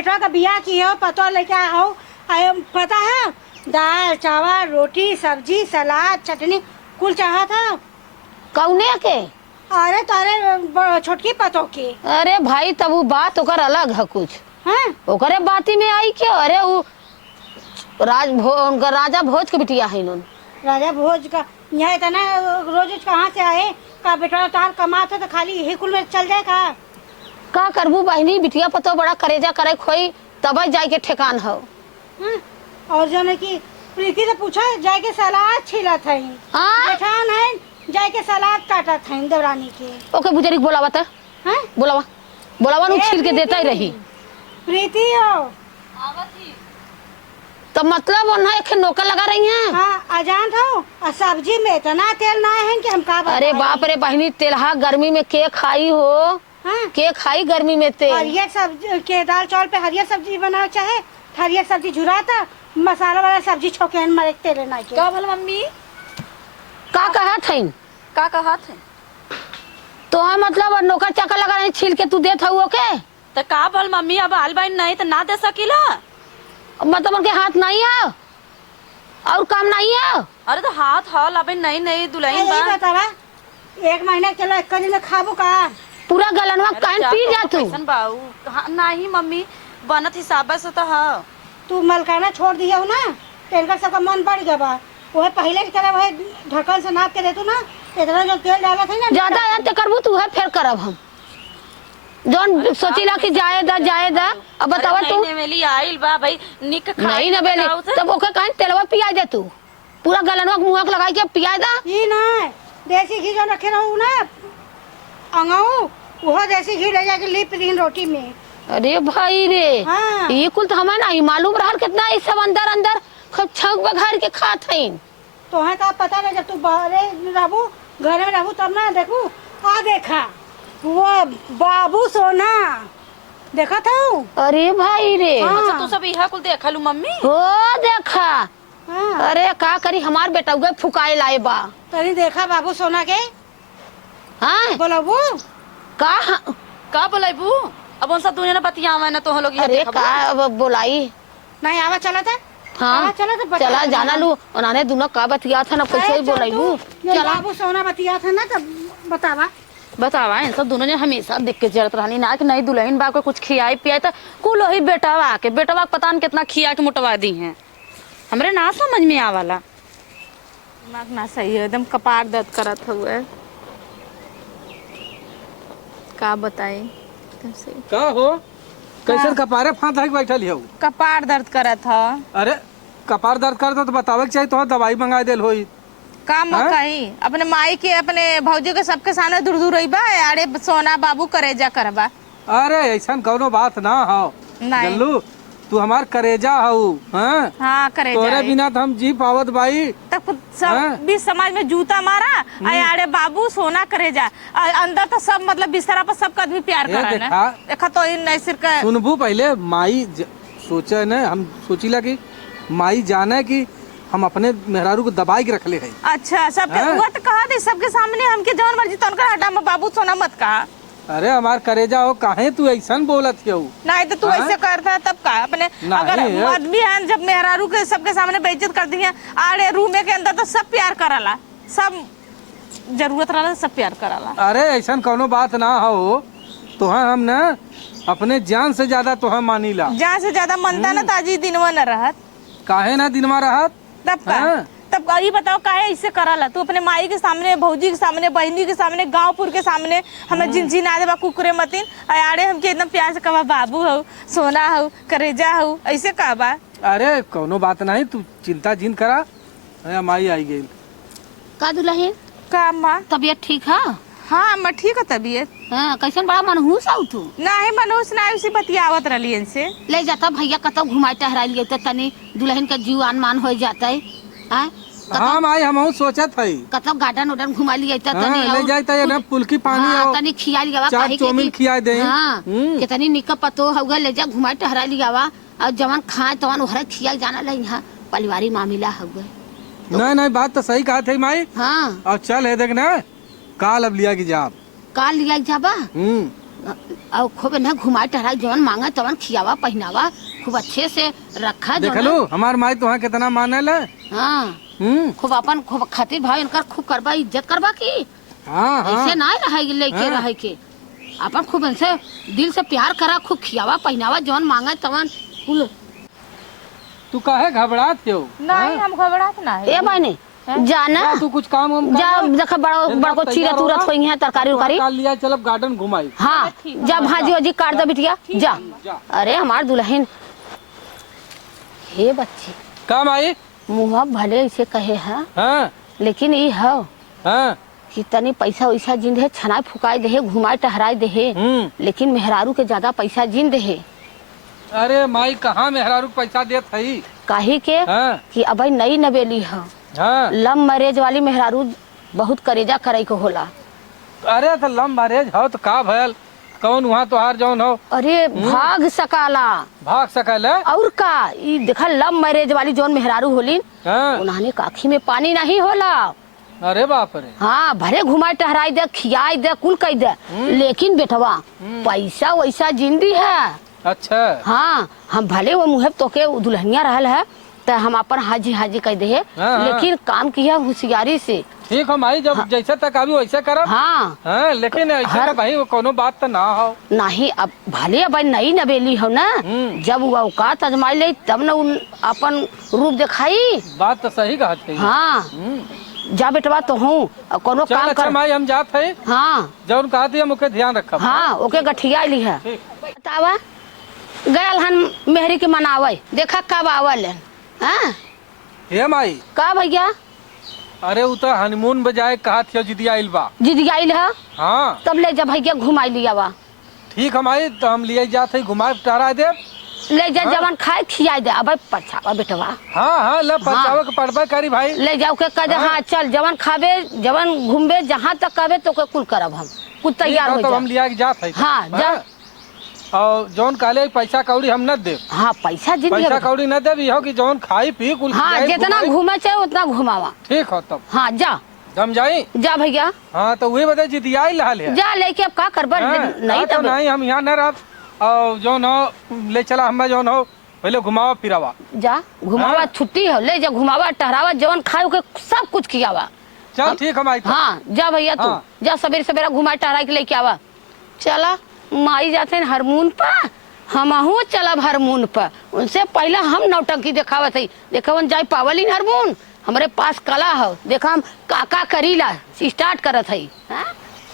बेटा का बियाह की हो पतो लेके आओ। पता है दाल चावल रोटी सब्जी सलाद चटनी कुल चाहा था। कौने के? अरे तारे छोटकी पतो की। अरे भाई तब वो बात ओकर अलग है कुछ हैं ओकरे बाती में आई क्या? अरे वो राजा भोज के बिटिया है इन्होंने। राजा भोज का यहाँ इतना रोज कहाँ से आए का बेटा तार कमाता तो खाली यही कुल में चल जाए का करबू बहनी बिटिया पतो बड़ा करेजा करे खोई तब जाए के ठेकान हो। और जो है कि प्रीति से पूछा जाए के सलाद छीला था जेठान है जाए के सलाद काटा था देवरानी के। ओके बुजरी बोलावा था बोलावा बोलावा नु छील के देता ही रही प्रीति हो। तो मतलब उन्हें एक नौकर लगा रही हैं। हाँ अजान था और सब्जी में इतना तेल ना है कि हम का। अरे बाप रे बहनी तेलहा गर्मी में के खाई हो? के खाई गर्मी में तेल? हरियर सब्जी के दाल चावल पे हरियर सब्जी बनाओ चाहे हरियर सब्जी झुराता मसाला वाला सब्जी छोके मरे तेल ना के। का भल मम्मी का कहा थे? का कहा थे? तो हाँ मतलब नौकर चाकर लगा रही छील के तू देत हुआ के? तो का भल मम्मी अब आलबाइन नहीं तो ना दे सकीला। मतलब उनके हाथ नहीं है और काम नहीं है। अरे तो हाथ हल अब नहीं नहीं दुल्हन बा बतावा एक महीना चलो एक दिन में खाबू का पूरा गलनवा कान पी जा तू। कैसन बाऊ नहीं मम्मी बनत हिसाब से तो है। तू मलकाना छोड़ दिया हो ना टेंकर सबका मन बढ़ गया बा वह पहले की तरह वह ढक्कन से नाप के देतू ना इतना जो तेल डाला था ना ज्यादा याद तो करबू तू है फिर करब हम जोन सोचीला कि जाए दा अब बतावा तू नेवेली आइल बा भाई निक नहीं ना बेले तब ओके कान तेलवा पिया दे तू पूरा गलनवा मुंह के लगाई के पिया दा। ई ना देसी घी जो रखे रहू ना अंगाऊ वो देसी घी ले जाके लिप दिन रोटी में। अरे भाई रे ये कुल तो हमें नहीं मालूम रहा कितना ये सब अंदर अंदर छक बघार के खात हैं। तो है का पता नहीं जब तू बाहर रहू घर में रहू तब ना देखू आ देखा वो बाबू सोना देखा था। अरे भाई रे अच्छा तू सब यह कुल देखा लू मम्मी हो देखा। अरे का करी हमार बेटा उगे फुकाए लाए बा तरी देखा बाबू सोना के। हाँ बोलो वो का बोलाबू अब उन सब दुनिया ने बतियावा ना तो हम लोग अरे का बोलाई नहीं आवा चला था। हाँ चला जाना लू उन्होंने दोनों का बतिया था ना कैसे ही बोलाबू चला बाबू सोना बतिया था ना तब बतावा इन सब दोनों ने हमेशा देख के जरूरत रहनी ना कि नहीं दुल्हन बा को कुछ खियाई पियाई तो कुल वही बेटवा के पता नहीं कितना खिया के मोटवा दी है हमरे ना समझ में आवाला दिमाग ना सही है एकदम कपार दर्द करत हुए का बताई तुमसे का हो कैसे कपारे फांद के बैठल हो? कपार दर्द करत ह। अरे कपार दर्द करता तो बतावे के चाहिए तो दवाई मंगा देल होई काम कहीं अपने माई के अपने भौजी के सबके सामने दूर दूर रहीबा अरे सोना बाबू करेजा करबा। अरे ऐसा कौनो बात ना हो जल्लू तू हमार करेजा हो। हाँ करेजा तोरे बिना तो हम जी पावत भाई तब सब भी समाज में जूता मारा अरे बाबू सोना करेजा अंदर तो सब मतलब बिस्तरा पर सबका आदमी प्यार करा ना देखा तो इन नैसिर का सुनबू पहले माई सोचे न हम सोचीला कि माई जाने कि हम अपने मेहरारू को दबाई के रखले है। अच्छा सबके वो तो कहा दे सबके सामने हमके जौन मर्जी तौन कर हटा में बाबू सोना मत कहा। अरे हमार करेजा हो काहे तू ऐसा बोलत हो? नहीं तो तू ऐसे करता तब का अपने अगर आदमी है जब मेहरारू के सबके सामने बेइज्जत कर दी है आड़े रूम के अंदर तो सब प्यार कराला सब जरूरत रहा सब प्यार कराला। अरे ऐसा कौनो बात ना हो तो हम ना अपने जान से ज्यादा तो हम मानीला जान से ज्यादा मनता ना ताजी दिनवा न रहत काहे ना दिनमा रहत तब का तब ये बताओ काहे ऐसे कराला तू अपने माई के सामने भौजी के सामने बहनी के सामने गांवपुर के सामने हमें जिनजिना देबा कुकुरे मतीन आड़े हमके एकदम प्यार से कहबा बाबू हो सोना हो करेजा हो ऐसे कहबा। अरे कौनो बात नहीं तू चिंता जिन करा माई आई गई का दुल्हन का माँ तबीयत ठीक है? हाँ मैं ठीक है तबीयत। हाँ कैसन बड़ा मनहूस आउ तू? नहीं मनहूस ना उसी बतियावत रही इनसे ले जाता भैया कतौ घुमाई टहराई गई तनी दुल्हन का जीव मान हो जाता है। हाँ माई हम सोचत है कतौ गार्डन उडन घुमा लिया तनी ले जाता ना पुलकी पानी और तनी खिया लियावा चाट चौमिन खिया दे। हाँ कितनी निक पतो होगा ले जा घुमाई टहरा लियावा और जवन खाए तवन ओहरा खिया जाना ले यहाँ परिवारी मामला होगा। नहीं बात तो सही कहा थे माई। हाँ और चल है देख ना काल अब लिया की जाब काल लिया जाबा और खूब ना घुमा टहरा जवन मांगा तवन खियावा पहनावा खूब अच्छे से रखा देख लो हमार माई तो कितना माने ले। हाँ खूब अपन खूब खातिर भाई उनका खूब करबा इज्जत करबा की हाँ हाँ ऐसे ना रहे लेके रहे के अपन खूब इनसे दिल से प्यार करा खूब खियावा पहनावा जवन मांगा तवन कुल। तू काहे घबरात हो? नहीं हम घबरात ना है। ए बहनी जाना तू कुछ काम हम जा देखा बड़ा को चीरा तुरत होई है तरकारी उरकारी काल लिया चल अब गार्डन घुमाई। हाँ जा भाजी वाजी काट दो बिटिया जा। अरे हमार दुल्हन हे बच्चे काम आई मुँह भले ऐसे कहे है हाँ लेकिन ये है हाँ कि तनी पैसा वैसा जिन दे छनाई फुकाई दे घुमाई टहराई दे लेकिन मेहरारू के ज्यादा पैसा जिन दे। अरे माई कहाँ मेहरारू पैसा देत है? काहे के हाँ कि अब नई नवेली है हाँ लव मैरिज वाली मेहरारू बहुत करेजा करे को होला। अरे तो लव मैरिज हो तो का भयल कौन वहाँ तो हार जौन हो अरे भाग सकाला भाग सकल है। और का ये देखा लव मैरिज वाली जोन मेहरारू होली हाँ उन्होंने आँखी में पानी नहीं होला। अरे बाप रे हाँ भले घुमाई टहराई दे खियाई दे कुल कह दे लेकिन बेटवा पैसा वैसा जिंदी है। अच्छा हाँ हम भले वो मुँह तो के दुल्हनिया रहल है तो हम अपन हाजी हाजी कह दे हाँ। लेकिन काम किया होशियारी से। ठीक हो माई जब जैसे तक अभी वैसे करब। हाँ हाँ लेकिन ऐसे तो भाई कोनो बात तो ना हो। नहीं अब भले अब नई नवेली हो ना जब वो औकात आजमाई ले तब न अपन रूप दिखाई। बात तो सही कहा थे। हाँ जा बेटवा तो हूँ कोनो चल काम अच्छा कर। माई हम जात है हाँ जब कहा थी मुके ध्यान रखब। हाँ ओके गठिया ली है ठीक। बतावा गयल हन मेहरी के मनावे देखा कब आवल हाँ हे माई का भैया अरे उ तो हनीमून बजाए कहा थी जिदी आइल बा। जिद आइल है हाँ तब ले जा भैया घुमाई लिया वा ठीक है माई तो हम लिए जाते हैं घुमाए टहरा दे। ले जा जवन खाए खियाई दे अब पछावा बेटवा। हाँ हाँ लब बचावे के पड़बे करी भाई। ले जाओ के कह दे हाँ चल जवन खाबे जवन घूमबे जहाँ तक कहबे तो के कुल करब हम कुछ तैयार हो तो जा। हम लिया के जात है। हाँ जा और जौन काले पैसा कौड़ी हम न दे हाँ पैसा जिंदगी पैसा है। कौड़ी न दे हो कि जौन खाई पी कुल हाँ खियाई जितना घुमाई। घूमे चाहे उतना घुमावा। ठीक हो तब हाँ जा हम जाई। जा भैया हाँ तो वही बता जिदी आइल हाल है। जा लेके अब का करबा नहीं तो तब नहीं हम यहाँ न रह और जौन हो ले चला हमें जौन हो पहले घुमावा फिरावा। जा घुमावा हाँ। छुट्टी हो ले जा घुमावा टहरावा जवन खाए के सब कुछ खियावा। चल ठीक है माई। हाँ जा भैया तू हाँ। जा सवेरे सवेरे घुमा टहरा के लेके आवा। चला माई जाते हैं हारमोन पर हमहू चलब हारमोन पर उनसे पहले हम नौटंकी दिखावत है देखा जाए पावली हारमोन हमारे पास कला हो देखा हम काका करीला स्टार्ट करत है।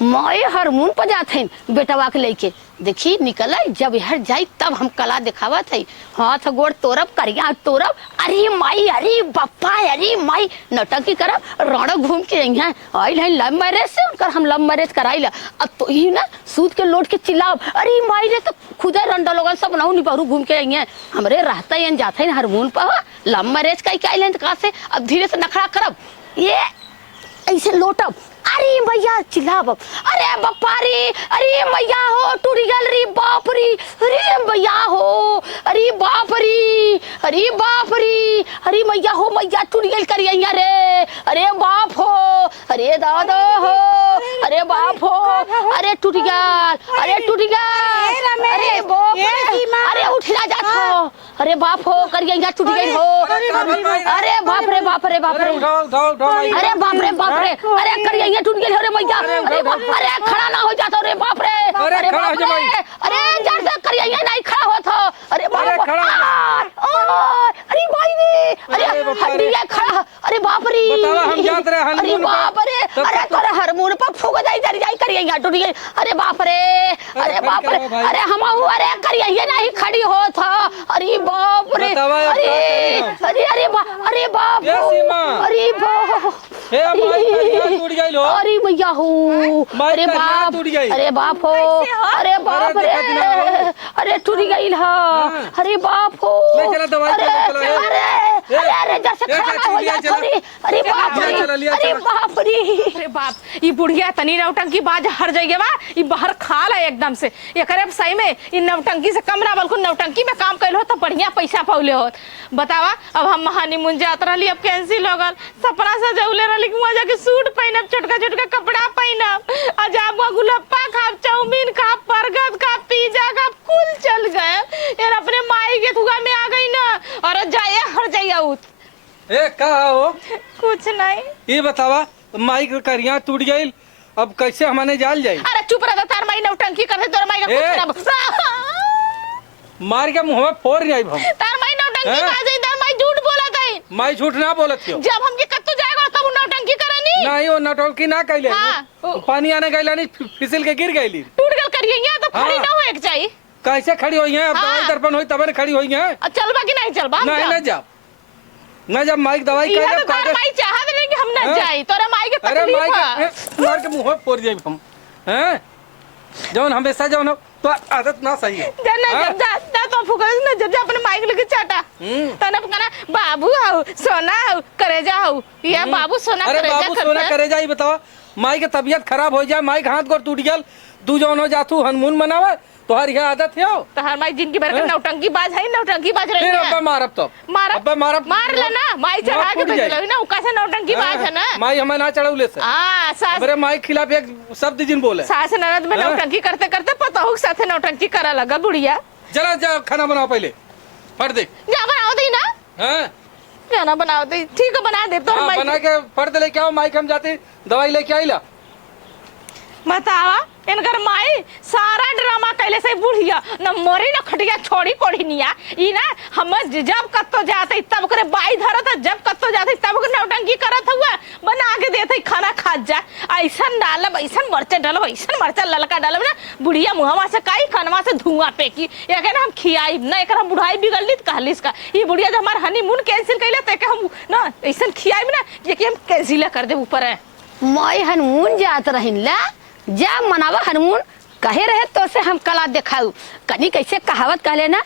माए हारमोन पर जाते हैं बेटवा के लेके देखी निकल जब यहाँ जाई तब हम कला दिखावत है हाथ गोड़ तोरब करिया तोरब अरे माई अरे बप्पा अरे माई नौटंकी करब रौनक घूम के यहाँ आइल है लव मैरिज से उनकर हम लव मैरिज कराइल अब तो ही ना सूद के लोट के चिल्लाओ अरे माई रे तो खुदा रंडा लोग सब नौ निपहरू घूम के आई हैं हमरे रहता है जाते हैं हारमोन पर लव मैरिज का क्या आइल कहा से अब धीरे से नखड़ा करब ये ऐसे लोटब अरे भैया चिल्लाब अरे बप्पा रे अरे मैया हो टूट गल रे बाप रे अरे भैया हो अरे बाप रे अरे बाप रे अरे मैया हो मैया टूट गल करिया रे अरे बाप हो अरे दादा हो अरे बाप हो अरे टूट गल अरे टूट गल अरे बाप अरे उठ ना जात हो अरे बाप हो करिया टूट गई हो अरे बाप रे बाप रे बाप रे अरे बाप रे अरे करिया टूट गई हो रे मैया अरे खड़ा ना हो जाता रे बाप रे अरे बाप रे अरे जड़ से करिया नहीं खड़ा होता अरे बाप अरे भाई रे अरे हड्डियां खड़ा अरे बाप रे अरे बाप रे अरे तोरे हारमोन पर फूक जाई जरी जाई करिया टूट गई अरे बाप रे अरे हम अरे करिया नहीं खड़ी हो था अरे बाप रे अरे अरे अरे अरे बाप अरे बाप अरे भैया हो अरे बाप अरे बाप हो अरे बाप रे अरे टूट गई अरे बाप हो अरे अरे अरे जैसे ए, खड़ा चाची, हो लिया जा चला। थोड़ी। अरे बाप रे, लिया चला, लिया अरे चला। बाप रे। अरे बाप, ये बुढ़िया तनी नौटंकी बाज हर जगह बा, ये बाहर खाल है एकदम से। ये करे सही में इन नौटंकी से कम ना, बल्कि नौटंकी में काम कैल हो तो बढ़िया पैसा पौले होत। बतावा, अब हम हनीमून जात रहली, अब कैंसिल हो गल। सपना सजौले रहली कि वहाँ जाके सूट पहनब, छोटका छोटका कपड़ा पहनब, अजाब गुलप्पा खाब, चाउमीन खाब, बर्गर खाब, पिज्जा खाब, कुल चल गए। यार अपने माई के थुआ में आ गई ना, और जाए हर जाइए। ए का हो कुछ नहीं। ये बतावा, माई के करिया टूट गई, अब कैसे हमने जाल जाई? अरे चुप रह, तार माई नौटंकी करे, तोर माई का ए! कुछ ना। मार के मुंह में फोड़ जाई हम। तार माई नौटंकी हैं? बाज है, तार माई झूठ बोलत है। माई झूठ ना बोलत हो। जब हमके कत्तो जाएगा तब नौटंकी करनी। नहीं वो नटोलकी ना कैले। हाँ, ओ। पानी आने गईला नहीं, फिसल के गिर गईली। टूट गल करिए यहाँ तो खड़ी हाँ। ना होए के चाहिए। कैसे खड़ी हुई है? अब हाँ। दवाई दर्पण हुई तब खड़ी हुई है। अब चलबा कि नहीं चलबा? हम नहीं जाओ। न जा, न जब माइक दवाई इहा कर तो तार माई चाहत नहीं कि हम न हाँ? जाई, तोरा माई के अरे तकलीफ माइक है। मार के मुंह में फोड़ जाई हम। हैं जौन हमेशा जौन हो, तो आदत ना सही है। जाना हाँ? जब जा तो फुकस न जब जा अपने माई के लेके चाटा। तने कहना बाबू आओ, सोना आओ, करेजा आओ। ये बाबू सोना अरे करेजा बाबू सोना करता। करे जाई। बताओ, माई के तबीयत खराब हो जाए, माई के हाथ गोड़ टूट गया, तू जौन हो जातू हनमून मनावा, तोहर यह आदत है। तो हर माई जिनकी भर के हाँ? नौटंकी बाज है, नौटंकी बाज रही फिर है। अब्बा मारब तो मारब अब्बा मारब, मार लेना, माई चढ़ा के फूट भेज जाए। लो ना, उका से नौटंकी बाज है ना। माई हमें ना चढ़ौले से। हाँ, सास अरे माई के खिलाफ एक शब्द जिन बोले। सास ननद में हाँ? नौटंकी करते करते पतोहू के साथे नौटंकी करा लगा बुढ़िया। चला जा खाना बनाओ पहले, फट दे। जा बनाओ दी ना, हाँ खाना बनाओ दी। ठीक है बना दे तो हाँ, माई बना के फट लेके आओ। माई के हम जाते दवाई लेके आईला। बतावा, इनकर माई सारा ड्रामा कैले से बुढ़िया न मरी न खटिया छोड़ी कोड़ी निया। ई ना हम जब कत्तो जाते तब करे बाई धरत, जब कत्तो जाते तब करे नौटंकी करत हुआ, बना के देते खाना खा जा। ऐसन डालब, ऐसन मरचा डालब, ऐसन मरचा ललका डालब ना, बुढ़िया मुहवा से काई कनवा से धुआं फेंकी। ये कहना हम खियाई ना, एकर हम बुढ़ाई बिगड़ली त कहलिस का। ई बुढ़िया जब हमार हनीमून कैंसिल कैले त के हम ना ऐसन खियाई ना, ये कि हम कैंसिल कर दे ऊपर है। मैं हनमून जात रहिन ला, जा मनावा हनमून कहे रहे तो से हम कला दिखाऊ। कनी कैसे कहावत कहले ना,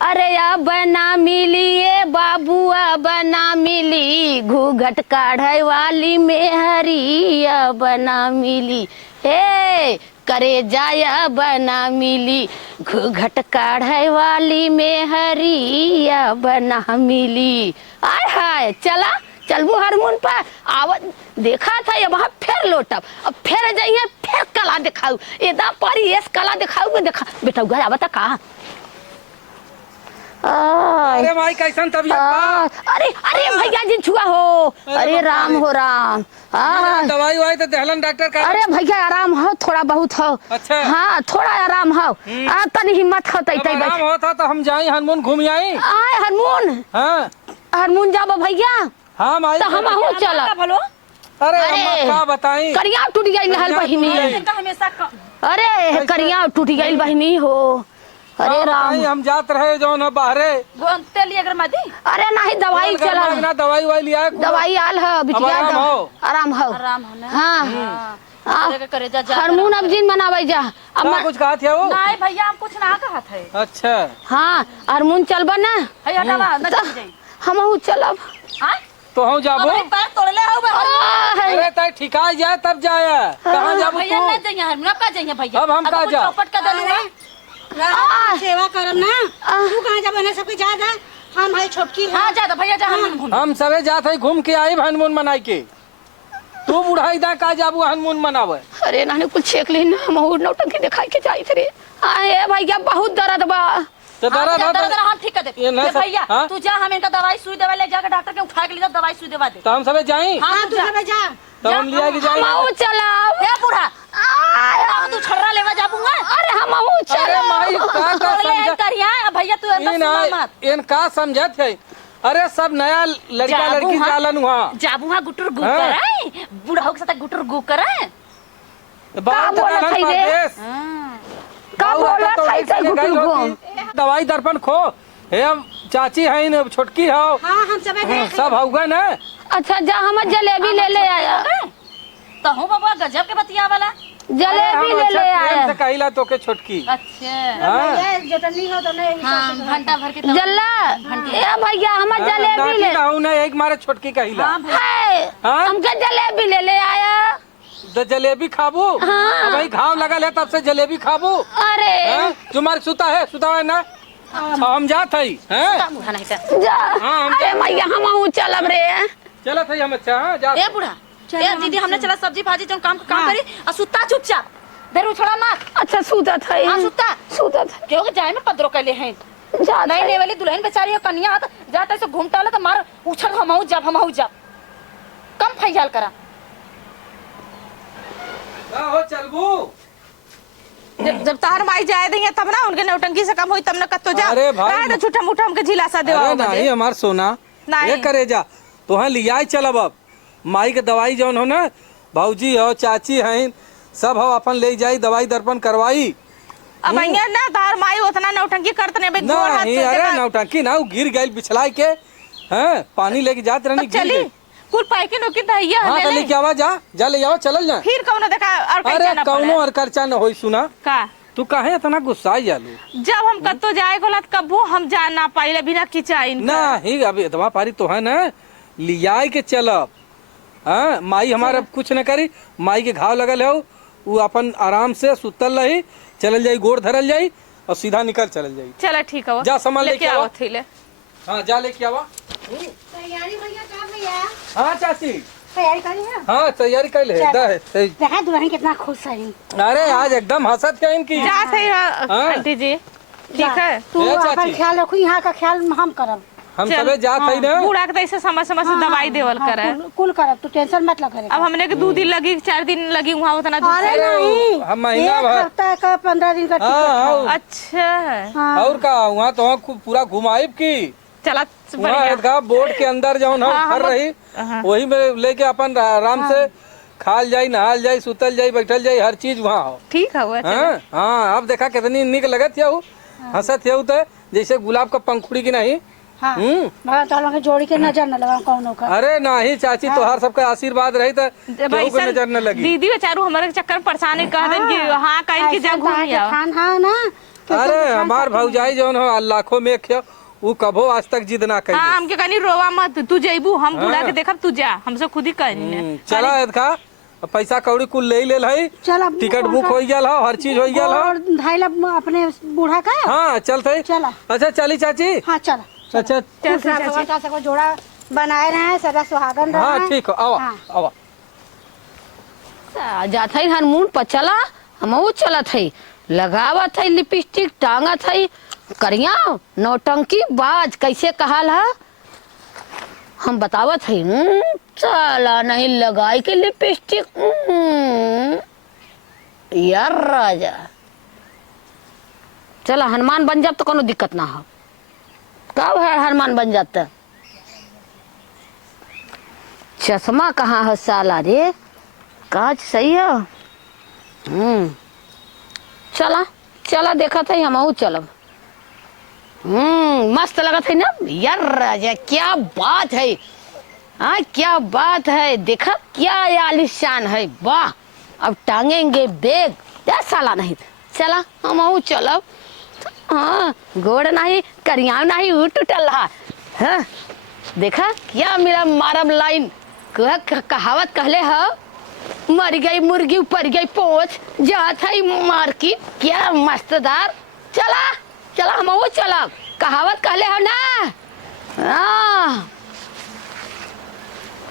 अरे अब ना मिली ये बाबुआ बना मिली, घूघट काढ़े वाली मेहरी अब ना मिली। हे करे जाया बना मिली, घूघट काढ़े वाली मेहरी अब ना मिली। आय हाय, चला चलबू हारमोन पर आवत देखा था ये वहाँ फिर लौटब, अब फिर जाइए फिर कला दिखाऊ। एदा पर ये कला दिखाऊ में देखा बेटा घर आवता का। अरे माई कैसन तबीयत बा? अरे अरे भैया जी छुआ हो, अरे राम हो राम। दवाई वाई तो दहलन डॉक्टर का। अरे भैया आराम हो, थोड़ा बहुत हो। अच्छा। हाँ थोड़ा आराम हो, तनी हिम्मत हो। अब आराम होता तो हम जाई हनमून घूम आई। आए हरमोन, हाँ हरमोन जाबो भैया, हाँ माई तो हम हो चला। अरे अम्मा का बताई, करिया टूट गई हल बहिनी। अरे करिया टूट गई बहिनी हो। अरे राम, हम जात रहे जो न बाहरे। अरे नहीं दवाई चला, ना दवाई वाई लिया, दवाई आल है बिटिया, आराम हो। आराम हो। हाँ हारमोन अब जिन मनावे जा। अब क्या कुछ कहा थे वो? नहीं भैया हम कुछ ना कहा थे। अच्छा हाँ हारमोन चलबा ना, हम चलब। तो हम जाबो। पैर तोड़ले हो अरे तय ठिका जाए तब जाए, कहाँ जाबो भैया तू? ना जाइए, हम ना का जाइए भैया। अब हम का जा? चौपट का दलवा सेवा करम ना, तू कहाँ जा बने सबके जा जा, हम भाई छोटकी है। हाँ जा भैया, जा हम घूम। हम सबे जात है घूम के आई हनमून मनाई के। तू बुढ़ाई दा का जाबू हनमून मनावे? अरे नानी कुछ छेक ली ना, महू नौटंकी दिखाई के जाई थे। आए भैया बहुत दर्द बा। तो हाँ, दर्द जा, हो दर्द तो हम ठीक कर देते। ये ना ये सब- भैया हाँ? तू जा, हम इनका दवाई सुई दवा ले जाकर डॉक्टर के उठा के ले जा, दवाई सुई दवा दे। तो हम सबे जाई, हाँ हाँ तू तू जा। सब जा। तो हम लिया के जाई। महू चलब। ए बूढ़ा, अब तू छर्रा लेवा जाबूंगा। अरे हम अरे चलब। माई का तोड़ले समझ, है करिया, अब भैया तू अंदर इन सुना मत। इन का समझत है? अरे सब नया लड़का जाबू लड़की हाँ। जालन हुआ। जाबूहा गुटर गु हाँ। कराए, बूढ़ा हो के साथ गुटर गु कराए। का बोला था रे? का बोला था इसे गुटू को? दवाई दर्पण खो। हे हम चाची है न छोटकी हो, हाँ हम सब देख सब होगा ना। अच्छा जा हम जलेबी ले ले आया। तो हूँ बाबा गजब के बतिया वाला। जलेबी ले ले आया से कहिला तो के छोटकी। अच्छा हाँ जटनी हो तो नहीं हाँ घंटा भर के जल्ला ए भैया हमर जलेबी ले कहू ना एक मारे छोटकी कहिला। है हाँ? हमके जलेबी ले आया। तो जलेबी खाबू। हाँ। भाई घाव लगल है तब से जलेबी खाबू। अरे तुम्हारे सुता है ना। हम जात है बूढ़ा नहीं कर जा हाँ, अरे भैया हम चलब रे। चला था हम। अच्छा हाँ जा। ए बूढ़ा ए दीदी हमने चला सब्जी भाजी जो काम करी और सुता चुपचाप देर उछड़ा मत। अच्छा सूता था हाँ सुता क्यों के जाए में पदरो कैले हैं जा नहीं ले वाली दुल्हन बेचारी है कन्या हाथ जाता ऐसे घूमता तो मार उछल हमहू जब कम फैयाल करा हो चलबू। जब तार माई जाए देंगे तब ना उनके नौटंकी से कम हुई तब ना कत्तो जा। अरे भाई, रहे तो झूठा मूठा हमके झिलासा देवा अरे नहीं हमार सोना नहीं। ये करे जा तो लिया चलब। अब माई के दवाई जौन हो ना भौजी हो चाची हैं सब हो अपन ले जाई दवाई दर्पण करवाई। अब भैया ना तार माई उतना नौटंकी करत नहीं गोर हाथ नहीं से अरे देखा। नौटंकी ना गिर गई बिछलाई के। हैं पानी लेके जात रहनी तब गिर चली गई। कुल पैके नो की दहिया हाँ तो ले ले। लेके आवा जा ले आओ चलल जा। फिर कौनो देखा और अरे कैसे ना कौनो पड़े और खर्चा न होई सुना। का तू काहे इतना गुस्सा जालू। जब हम कत्तो जाए गोला कबू हम जा ना पाइले बिना किचाइन नहीं अभी इतवा पारी तो है ना लिया के चलब। हाँ माई हमारा कुछ न करी। माई के घाव लगल है वो अपन आराम से सुतल रही चलल जाई गोड़ धरल जाई और सीधा निकल चलल जाई। चला ठीक है जा सामान लेके आओ आवा। थैले। हाँ जा लेके आवा। तैयारी भैया कर भैया हाँ चाची तैयारी करी है हाँ तैयारी कर ले। देखा दुल्हन कितना खुश है। अरे आज एकदम हंसत क्या इनकी। जा थे हाँ। आंटी जी ठीक है। तू ए, अपन चाची। ख्याल रखू यहाँ का ख्याल हम करब। हम सबे जात है ना। बूढ़ा के ऐसे समय समय से दवाई देवल करे। कुल करब तू टेंशन मत ल करे। अब हमने के 2 दिन लगी 4 दिन लगी वहाँ उतना दूर अरे से। नहीं हम महीना एक भर। हफ्ता का 15 दिन का टिकट हाँ, है। अच्छा हाँ। और का वहाँ तो पूरा घुमाइब की चला वहाँ बढ़िया। का बोर्ड के अंदर जौन हम हाँ, घर हम- रही हाँ। वही में लेके अपन आराम से खाल जाई नहाल जाई सुतल जाई बैठल जाई हर चीज वहाँ हो। ठीक है हुआ चलो। हाँ हाँ अब देखा कितनी निक लगत है हंसत है तो जैसे गुलाब का पंखुड़ी की नहीं। हाँ भगवान ताला के जोड़ी के नजर न लगा कौनो का। अरे नहीं चाची तोहार सबका आशीर्वाद रही तो जब केहू के ऐसन नजर न लगी। दीदी बेचारू हमारे चक्कर में परेशान है कह देन कि हाँ कहीं की जा घूम आओ। खान हाँ ना अरे हमार भौजाई जौन हो लाखों में एक वो कभो आज तक जिद ना करी। हाँ हमके कहनी रोवा मत तू जइबू हम बूढ़ा के देखब तू जा हमसे खुद ही कहनी चला खा पैसा कौड़ी कुल ले ले है चल अब टिकट बुक हो गया हो हर चीज हो गया हो। और ढाई अपने बूढ़ा का हाँ चलते चला। अच्छा चली चाची। हाँ चला अच्छा भगवान का जोड़ा बनाए रहे सदा सुहागन रहे। हाँ ठीक हो आवा हाँ। आवा। जात है हनमून पर चला हम चलत है लगावत है लिपस्टिक टांगत है करिया नौटंकी बाज कैसे कहल है हम बतावत है। चला नहीं लगाई के लिपस्टिक यार राजा चला हनुमान बन जाब तो कोनो दिक्कत ना हो। कब है हनुमान बन जाता चश्मा कहाँ है साला रे काज सही है। चला चला देखा था हम चलब। मस्त लगा था ना यार राजा क्या बात है। हाँ क्या बात है देखा क्या आलिशान है वाह। अब टांगेंगे बैग क्या साला नहीं चला हम चलब। हाँ गोड़ नहीं करिया नहीं वो टूटल रहा। हाँ देखा क्या मेरा मारब लाइन कहावत कहले है मर गई मुर्गी ऊपर गई पोंछ जात है मार्केट क्या मस्तदार। चला चला हम वो चला कहावत कहले हो ना।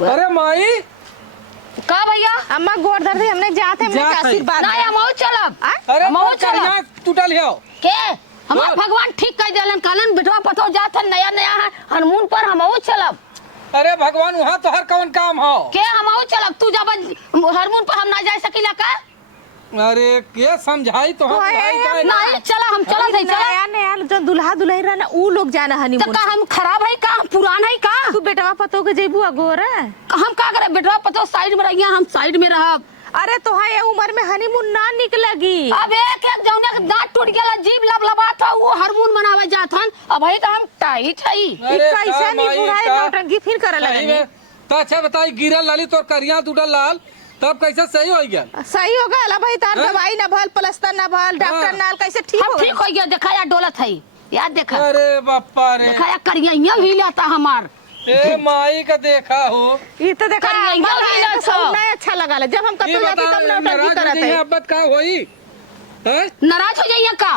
अरे माई का भैया अम्मा गोड़ धर दे हमने जाते हमने जात के है। आशीर्वाद नहीं हम वो चलब। अरे हम वो करिया चलब टूटल हो के हमार भगवान ठीक कर देलन कालन बिठवा पतो जात है नया नया है हनुमान पर हम वो चलब। अरे भगवान वहाँ तो हर कौन काम हो। के हम वो चलब तू जब हनुमान पर हम ना जा सकीला का। अरे के समझाई तो हम नहीं चला हम चला सही चला नया नया जो दुल्हा दुल्हन रहना ऊ लोग जाना तो हनीमून। का हम खराब है का हम पुरान है का। तू बेटवा पतो के जइबू अगोर हम का करे बेटवा पतो साइड में रहिया हम साइड में रहब। अरे तो ये उम्र में हनीमून ना निकलेगी। अब एक एक जौने के दांत टूट गेला जीभ लबलबात था वो हार्मोन बनावे जात हन अब है तो हम टाइट है। कैसा नहीं बुढ़ाई नौटंकी फिर करे लगनी। तो अच्छा बताई गिरल लाली तो करिया टूटल लाल तब कैसे सही हो गया? सही हो गया भाई, तार हाँ? दवाई ना भल, प्लास्टर ना भल, डॉक्टर हाँ। नाल, कैसे ठीक हम हो ठीक हो गया, देखा यार डोलत है, याद देखा, अरे बापा रे, देखा यार करिया ही लाता हमार। ए माई का देखा हो। ये तो देखा करिया अम्मा ही लाए तो लाता। सब नहीं अच्छा लगा जब हम ये कतो जाती बता, तब नौटंकी नाराज करत हो गई है। अब का होई? हैं? नाराज हो जाइए का,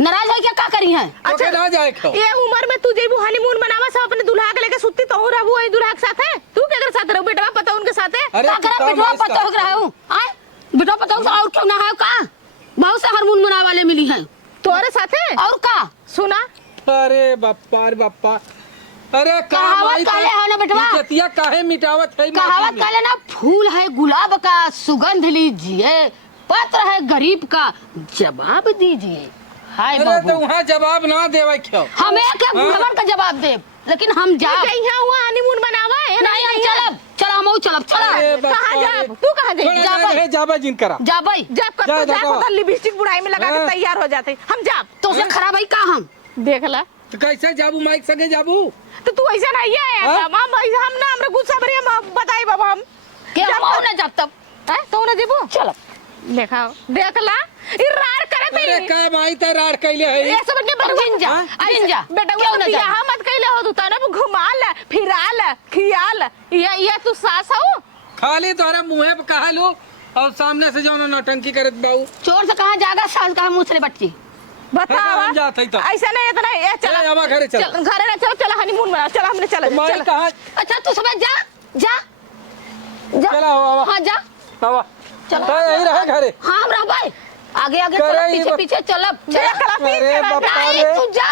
नाराज है क्या करी है? अच्छा ना जाए खाओ। ये उम्र में तू जेबू हनीमून मनावा सब अपने दूल्हा के लेके सुत्ती तो रहबू वही दूल्हा के साथ है, तू केकर साथ रहू बेटा पता उनके साथ है? अरे का तू करे काम बिटवा है इसका। पता हो रहा हूं आए बिटवा पता हो और क्यों ना है का, बहुत से हारमोन मना वाले मिली है तोरे साथ है और का सुना अरे बापा रे बापा, अरे का कहावत माई काले है ना बेटवा? इज्जतिया काहे मिटावत है? कहावत काले ना, फूल है गुलाब का सुगंध लीजिए, पत्र है गरीब का जवाब दीजिए। हाय अरे बाबू, तो वहाँ जवाब ना देवे क्यों? हमें क्या गुलाब का जवाब दे, लेकिन हम जा यहाँ हुआ हनीमून मनावा है नहीं हम चलब चल हम चलब चला अरे बापा कहाँ जा रे। तू कहाँ छोड़ा जाए जा जाए भाई। रहे, जाबे जिन करा। जा भाई जब जा, कतो जा, जा जा। तो लिपस्टिक बुढ़ाई में लगा के हाँ। तैयार हो जाते हम जा तो उसे खराब है का हम देख ला तो कैसे जाबू माइक संगे जाबू? तो तू ऐसा नहीं है हाँ? हम ना हमरा गुस्सा भरी हम बताई बाबा हम के हम आओ ना जब तब हैं तो ना देबो चल देखा देख ला ई रार करे अरे ती का माई ते राड कैले है? ये सब के जिन जा जिन जा बेटा क्यों वो ना जा यहाँ मत कैले हो तू तने घुमाल फिराल खियाल ये तू सास हो खाली तोरे मुंह पे कहा लो और सामने से जो नौटंकी करत बाऊ। चोर से कहाँ जागा, सास कहाँ मुँह से बच्ची। बतावा हम जात हई तो। ऐसा नहीं इतना ये ए, चल आवा घरे चल। घरे ना चल चल हनीमून मना चल हमने चल माई चल कहा? अच्छा तू समझ जा जा जा चला हो आवा हाँ जा आवा। चलो। तो यही रहे घरे। हाँ हम रह भाई आगे आगे करे चलो ये पीछे बा- पीछे चलो देख ला फिर अरे चला बापा जा। नहीं रे। तू जा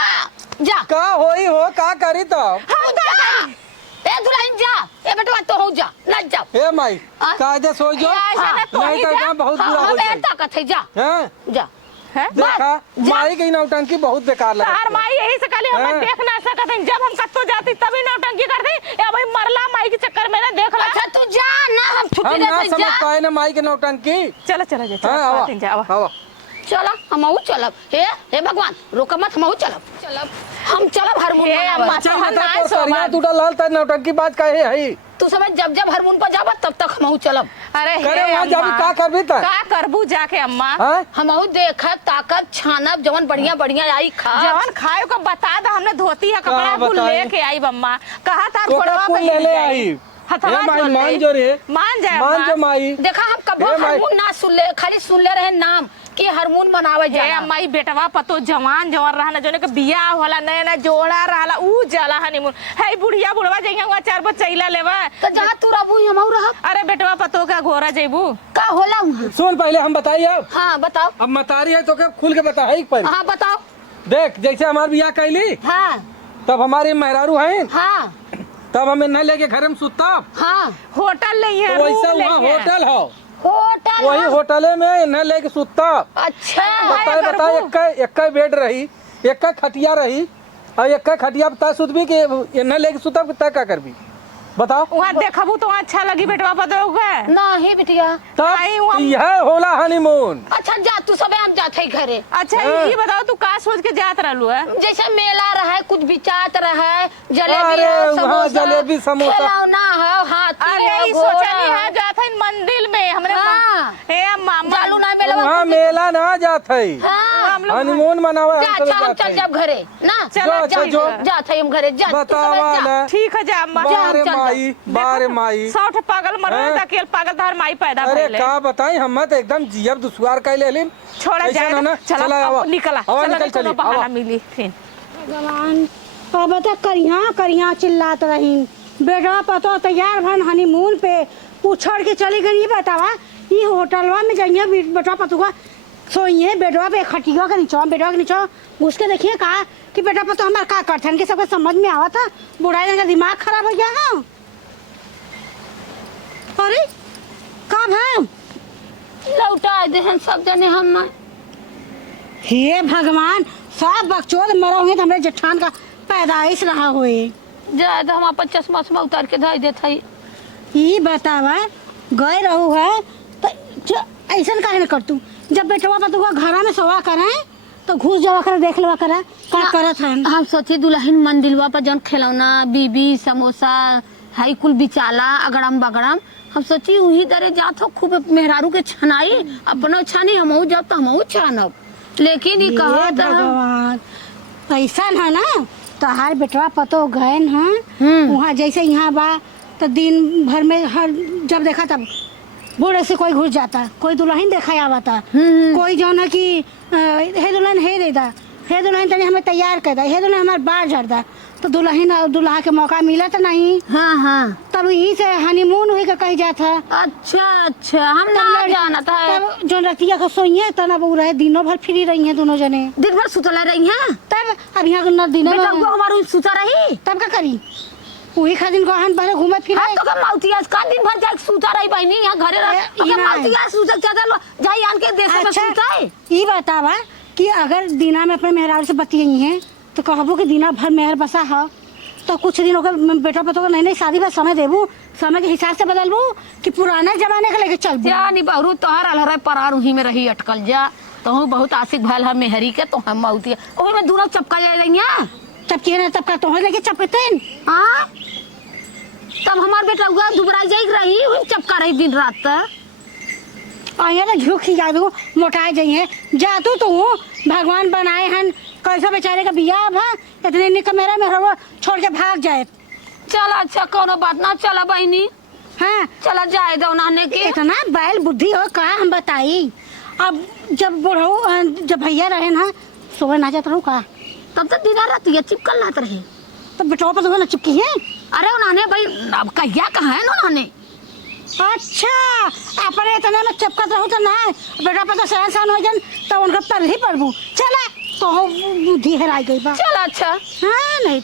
जा का होई हो का करी तो? हम तू जा ए दुल्हन जा ए बेटा तो हो जा ना जा ए माई हाँ? कायदे सो जो ऐसा ना तो नहीं ही तो जा। काम बहुत हाँ बुरा हो हमें जाए। ताकत है जा हैं? जा हैं? देखा जा। माई की नौटंकी बहुत बेकार लगा। तार माई यही से कहली हम हाँ। देख ना सकत हन जब हम कत्तो जाती तभी नौटंकी करती या भाई मरला माई के चक्कर में ना देख ला अच्छा तू जा ना हम छुट्टी हम ना देते समझ जा पाए ना माई के नौटंकी। चलो चलो जा हाँ, आवा चलो जा आवा आवा। चलो हम चलब हे भगवान रोक मत हम चलब हम चलब हारमोन हे मनावा। अम्मा, चल हम बता ना तो सोमा। करिया टूटा लाल तर नौटंकी बात काहे है? तू समझ जब जब हारमोन पर जाब तब तक हम चलब अरे करे हे वहाँ जाबी अम्मा का करबी त? का करबू जाके अम्मा हैं? हम देखब ताकब छानब जवन बढ़िया बढ़िया आई खा जवन खाए को बता दो हमने धोती है कपड़ा कुल बताई? लेके आई बम्मा कहा तार तो कोड़वा कुल पे ले ले जाई। आई। हथवा हे माई जोड़ ले। मान जो रे। मान जाए मान जो अम्मा माई। देखा हम कबो हे माई। हारमोन ना सुन ले खाली सुन ले रहे नाम कि हारमोन मनावे हे जाला अम्मा ई बेटवा पतो जवान जवान रहना जोने के बियाह होला नया नया जोड़ा रहला ऊ जाला हनीमून है बुढ़िया बुढ़वा जइया हुआ 4 बज चैला लेवा तो जहाँ तू रहबू हम रहब अरे बेटवा पतो का घोरा जइबू का होला वहाँ सुन पहले हम बताइए अब हाँ बताओ अब मतारी है तो क्या खुल के बता है पहले। हाँ बताओ देख जैसे हमार बियाह कैली हाँ तब हमारे मेहरारू हैं हाँ तब हमें न लेके घर में सुता हाँ होटल नहीं है तो वैसा रूम वहाँ नहीं है। होटल हो होटल वही हाँ। होटले में न लेके सुता। अच्छा बताए करबू। बताए एक बेड रही एक खटिया रही और एक खटिया पे तय सुतबी कि न लेके सुतब तय का करबी बताओ। वहाँ देखबू तो अच्छा लगी बेटवा पतो का नहीं बिटिया आई तब वहाँ- यह होला हनीमून। अच्छा जा तू सब हम जाते घरे अच्छा हाँ। ये बताओ तू का सोच के जात रहलू है जैसे मेला रहा कुछ बिचात रहा जलेबी अरे हो, वहाँ समोसा, जलेबी, समोसा। खिलौना हो हाथी अरे हो, ई घोड़ा सोचनी हो। है जात है मंदिर में हमने हाँ। हे अम्मा जालू ना मेला वहाँ मेला ना जात है हाँ हम लोग हनीमून मनावे जा हम सब अच्छा हम जात चल है। जब घरे ना चलो, जा जो। जाते हम घरे जा तू सब बतावा जा। ना ठीक है जा अम्मा बारे चल, माई बारे माई। 100 पागल मर हाँ। अकेले पागल धार माई पैदा अरे भइले का बताई हम तो एकदम जियब दुश्वार कैले हलीन। छोड़ा ऐसा जाए ना ना चला चला आवा निकला आवा चला निकल कोनो चली बहाना आवा। मिली फिर भगवान अब तक करिया चिल्लात रही बेटवा पतो तैयार भन हनीमून पे उछड़ के चली गई। ये बतावा ये होटलवा में जाइए बेटवा पतुआ सोइए बेटवा पे खटिया के नीचे बेटवा के नीचे घुस के देखिए का कि बेटा पतो हमारा का करथन के सबके समझ में आवा था बुढ़ाई का दिमाग खराब हो गया है। अरे का भाई लौटा दे सब जने हम हे भगवान सब बकचोद मरा हुए हमरे जेठान का पैदाइश रहा हुए। जा तो हम अपन चश्मा उस्मा उतार के धाई देत हई ये बतावा गए रहू है तो ऐसा काहे न कर तू जब बेटवा पतुआ घरा में सोवा करे तो घुस जावा करे देख लेवा करे का करत है। हम सोचे दुल्हन मंदिलवा पर जौन खिलौना बीबी समोसा हाई कुल बिचाला अगड़म बगड़म हम सोची वही दरे जात हो खूब मेहरारू के छनाई अपना छानी हमहू जब तो हमहू छानब लेकिन ये कहा था भगवान ऐसा है ना तहार बेटवा पतो गए हैं वहाँ जैसे यहाँ बा तो दिन भर में हर जब देखा तब बूढ़े से कोई घुस जाता, कोई दुल्हन देखा आवता, कोई जो है कि हे दुल्हन हे दे दा, हे दुल्हन तनी हमें तैयार कर दा, हे दुल्हन हमारे बाल झड़ दा, तो दुल्हन और दुल्हा के मौका मिला तो नहीं। हाँ हाँ तब यही से हनीमून हुई का कही जाता। अच्छा अच्छा हम ना जाना था। तब जो रतिया को सोइए तब वो रहे दिनों भर फ्री रही हैं दोनों जने, दिन भर सुतला रही हैं। तब अब यहाँ न दिनों बेटा वो हमारू सुता रही तब का करी वही खादिन गहन पहले घूमे फिरे। हाँ तो का माउतिया का दिन भर जाके सुता रही बहनी यहाँ घरे रह तो का माउतिया सुता ज्यादा जाई आन के देश में सुता है। ये बतावा कि अगर दीना में अपने मेहरारू से बतियाई हैं तो कहबो कि दीना भर मेहर बसा है तो कुछ दिन होकर बेटा पतो को नई शादी पर समय देबू, समय के हिसाब से बदलबू कि पुराना जमाने का लेके चलबू। जा नी बहुरू तोहर अलहरा परार उही में रही अटकल जा तो बहुत आशिक भल है मेहरी के तो हम माउतिया ओही में दूर चपका ले रही हैं चपकी ना तब का तोहर लेके चपकते हां तब हमार बेटा हुआ दुबरा जाई रही वही चपका रही दिन रात तक आया ना झूठ खी जादू मोटाए जाइए जातू तू भगवान बनाए हन कैसा बेचारे का बियाह भा इतने निक मेरा मेहरा छोड़ के भाग जाए। चला अच्छा कोनो बात ना चला बहनी हाँ चला जाए दो नाने के इतना बैल बुद्धि हो का हम बताई। अब जब बुढ़ऊ जब भैया रहे ना सुबह ना जाता रहूँ का तब तक दिन रात ये चिपकल लात रहे तो बेटवा पर तो ना चिपकी है। अरे उन्होंने भाई अब कहिया कहाँ है उन्होंने। अच्छा अपने इतने में चिपकत रहूँ तो ना बेटा पर तो सहन हो जान तो उनका पल ही पड़बू चला तो बुद्धि हेराई गई बा। चला अच्छा हाँ नहीं तो